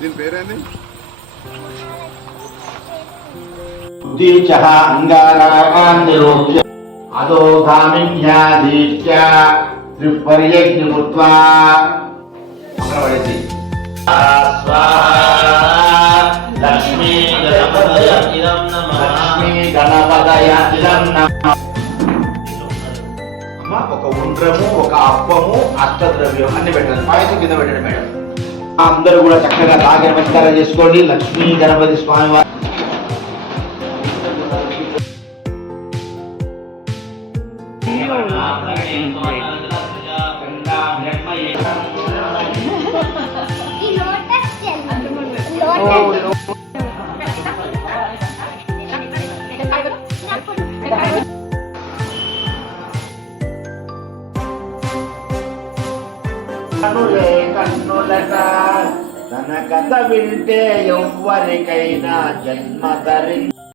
దీని పేరేంది? అంగారాన్నిరూప్య అదో ధామిన్యాదీత్య త్రిపర్యజ్ఞముత్వా అమరవడితి లక్ష్మీ గణపదయం నమః. అమ్మ ఒక ఉండ్రము, ఒక అప్పము, అష్టద్రవ్యం అన్ని పెట్టాలి. పాయసం కింద పెట్టండి మేడం. అందరూ కూడా చక్కగా తాగే నమస్కారం చేసుకోండి. లక్ష్మీ గణపతి స్వామి వారి కన్నులట తన కథ వింటే ఎవ్వరికైనా జన్మ ధరి